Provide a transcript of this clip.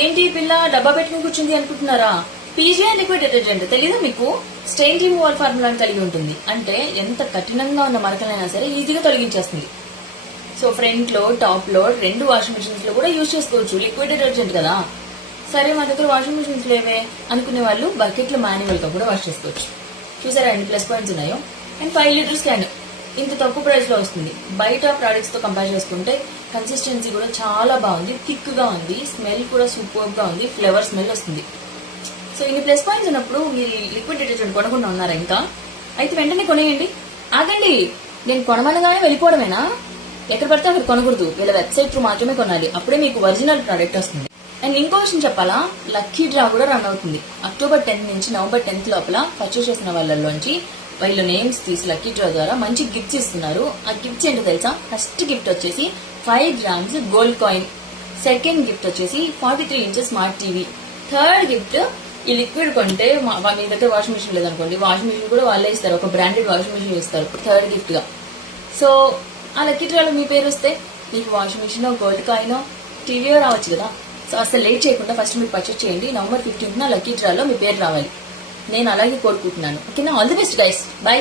ఏంటి పిల్ల డబ్బా పెట్టుకుని కూర్చుంది అనుకుంటున్నారా? పీజీఐ లిక్విడ్ డిటర్జెంట్ తెలీదా మీకు? స్టెయిన్ రిమూవల్ ఫార్ములాని కలిగి ఉంటుంది. అంటే ఎంత కఠినంగా ఉన్న మరకలైనా సరే ఈజీగా తొలగించేస్తుంది. సో ఫ్రంట్ లో టాప్ లో 2 వాషింగ్ మిషన్స్ లో కూడా యూజ్ చేసుకోవచ్చు. లిక్విడ్ డిటర్జెంట్ కదా. సరే మా దగ్గర వాషింగ్ మిషన్స్ లేవే అనుకునే వాళ్ళు బకెట్ లో మాన్యువల్ గా కూడా వాష్ చేసుకోవచ్చు. చూసారా ఎన్ని ప్లస్ పాయింట్స్ ఉన్నాయో. అండ్ 5 లీటర్స్ క్యాన్ ఇంత తక్కువ ప్రైస్ లో వస్తుంది. బయట ప్రొడక్ట్స్ తో కంపేర్ చేసుకుంటే కన్సిస్టెన్సీ కూడా చాలా బాగుంది, థిక్ గా ఉంది, స్మెల్ కూడా సూపర్ గా ఉంది, ఫ్లేవర్ స్మెల్ వస్తుంది. సో ఇన్ని ప్లస్ పాయింట్స్ ఉన్నప్పుడు మీరు లిక్విడ్ డిటర్జెంట్ కొనకుండా ఉన్నారా ఇంకా? అయితే వెంటనే కొనేయండి. ఆగండి, నేను కొనమనగానే వెళ్ళిపోవడమేనా? ఎక్కడ పడితే అక్కడ కొనకూడదు. వీళ్ళ వెబ్సైట్ త్రూ మాత్రమే కొనాలి. అప్పుడే మీకు ఒరిజినల్ ప్రోడక్ట్ వస్తుంది. అండ్ ఇంకో విషయం చెప్పాలా, లక్కీ డ్రా కూడా రన్ అవుతుంది. అక్టోబర్ 10 నుంచి నవంబర్ 10 లోపల పర్చేస్ చేసిన వాళ్ళలోంచి వీళ్ళ నేమ్స్ తీసి లక్కీ డ్రా ద్వారా మంచి గిఫ్ట్స్ ఇస్తున్నారు. ఆ గిఫ్ట్స్ ఏంటో తెలుసా? ఫస్ట్ గిఫ్ట్ వచ్చేసి 5 grams gold coin, second gift వచ్చేసి 43 inches smart TV, third gift ఈ లిక్విడ్ కొంటే మీ దగ్గర వాషింగ్ మిషన్ లేదనుకోండి, వాషింగ్ మిషన్ కూడా వాళ్ళే ఇస్తారు, ఒక బ్రాండెడ్ వాషింగ్ మిషన్ ఇస్తారు థర్డ్ గిఫ్ట్ గా. సో ఆ లక్కీ డ్రాలో మీ పేరు వస్తే మీకు washing machine, gold coin, TV రావచ్చు కదా. సో అసలు లేట్ చేయకుండా ఫస్ట్ మీరు పర్చేస్ చేయండి. నవంబర్ 15న లక్కీ డ్రాలో మీ పేరు రావాలి. నేను అలాగే కోరుకుంటున్నాను. ఓకేనా? All the best guys, by.